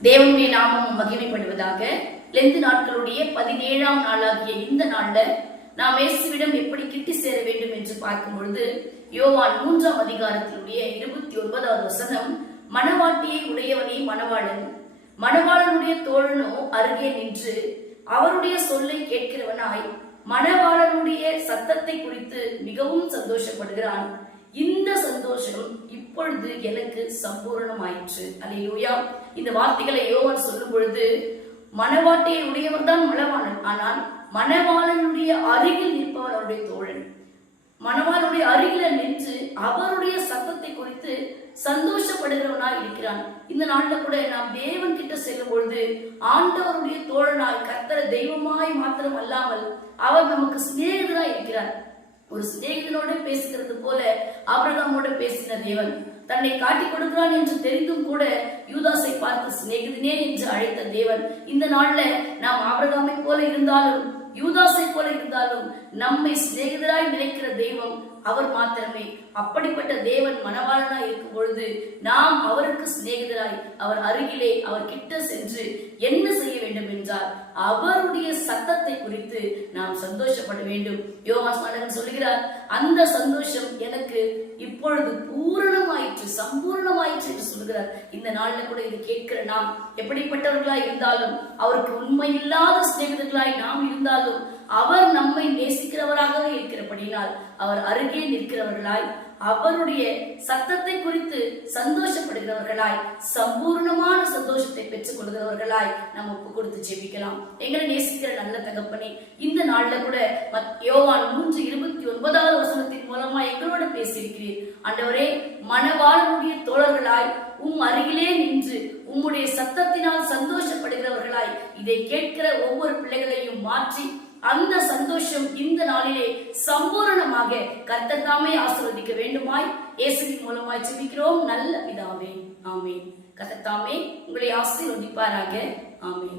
தேவனுடைய நாமம் மகிமைப்படுவதாக. லெந்து நாட்களுடைய 17ஆம் நாளாகிய இந்த நாள்ல நாம் இயேசுவிடம் எப்படி கிட்டி சேர வேண்டும் என்று பார்க்கும் பொழுது, யோவான் 3ஆம் அதிகாரத்தினுடைய 29வது வசனம், மணவாட்டியை உடையவனே மணவாளன், மணவாளனுடைய தோழனோ அருகே நின்று அவருடைய சொல்லை கேட்கிறவனாய் மணவாளனுடைய சத்தத்தை குறித்து மிகவும் சந்தோஷப்படுகிறான். இந்த சந்தோஷம் இப்பொழுது எனக்கு சம்பூரணமாயிற்று. அல்லேலூயா. இந்த வார்த்தைகளை யோவான் சொல்லும் பொழுது, மணவாட்டியை உடையவர் தான் மணவாளன், ஆனால் மணவாளனுடைய அருகில் நிற்பவர் அவருடைய தோழன். மணவாளனுடைய அருகில் நின்று அவருடைய சத்தத்தை குறித்து சந்தோஷப்படுகிறவனாய் இருக்கிறான். இந்த நாள்ல கூட நாம் தேவன் கிட்ட செல்லும் பொழுது ஆண்டவருடைய தோழனாய், கர்த்தரை தெய்வமாய் மாத்திரம் அல்லாமல் அவர் நமக்கு சிநேகிதராய் இருக்கிறார். ஒரு சிநேகிதனோட பேசுகிறது போல ஆபிரகாமோட பேசின தேவன் தன்னை காட்டிக் கொடுக்கிறான் என்று தெரிந்தும் கூட யூதாசை பார்த்து சிநேகிதனே என்று அழைத்த தேவன், இந்த நாள்ல நாம் ஆபிரகாமை போல இருந்தாலும் யூதாசை போல இருந்தாலும் நம்மை சிநேகிதராய் நினைக்கிற தெய்வம் அவர் மாத்திரமே. அப்படிப்பட்ட தேவன் மணவாளனாய் இருக்கும் பொழுது நாம் அவருக்கு சிநேகிதராய் அவர் அருகிலே அவர் கிட்ட சென்று என்ன செய்ய வேண்டும் என்றால் அவருடைய சத்தத்தை குறித்து நாம் சந்தோஷப்பட வேண்டும். யோவான் ஸ்நானகன் சொல்லுகிறார், அந்த சந்தோஷம் எனக்கு இப்பொழுது பூரணமாயிற்று, சம்பூர்ணமாயிற்று என்று சொல்லுகிறார். இந்த நாள்ல கூட இது கேட்கிற நாம் எப்படிப்பட்டவர்களாய் இருந்தாலும், அவருக்கு உண்மையில்லாத சிநேகிதர்களாய் நாம் இருந்தாலும் அவர் நம்மை நேசிக்கிறவராகவே இருக்கிறபடினால் அவர் அருகே நிற்கிறவர்களாய், அவருடைய சத்தத்தை குறித்து சந்தோஷப்படுகிறவர்களாய், சம்பூர்ணமான சந்தோஷத்தை பெற்றுக் கொள்கிறவர்களாய் நாம் ஒப்பு கொடுத்து ஜெபிக்கலாம். எங்களை நேசிக்கிற நல்ல தகப்பனே, இந்த நாள்ல கூட யோவான் 3:29வது வசனத்தின் மூலமா எங்களோட பேசியிருக்கிறீர். ஆண்டவரே, மணவாளனுடைய தோழர்களாய் அருகிலே நின்று உம்முடைய சத்தத்தினால் சந்தோஷப்படுகிறவர்களாய் இதை கேட்கிற ஒவ்வொரு பிள்ளைகளையும் மாற்றி அந்த சந்தோஷம் இந்த நாளிலே சம்பூரணமாக கர்த்தர் தாமே ஆசீர்வதிக்க வேண்டுமாய் இயேசுவின் மூலமாய் ஜெபிக்கிறோம் நல்ல பிதாவே. ஆமென். கர்த்தர் தாமே உங்களை ஆசீர்வதிப்பாராக. ஆமென்.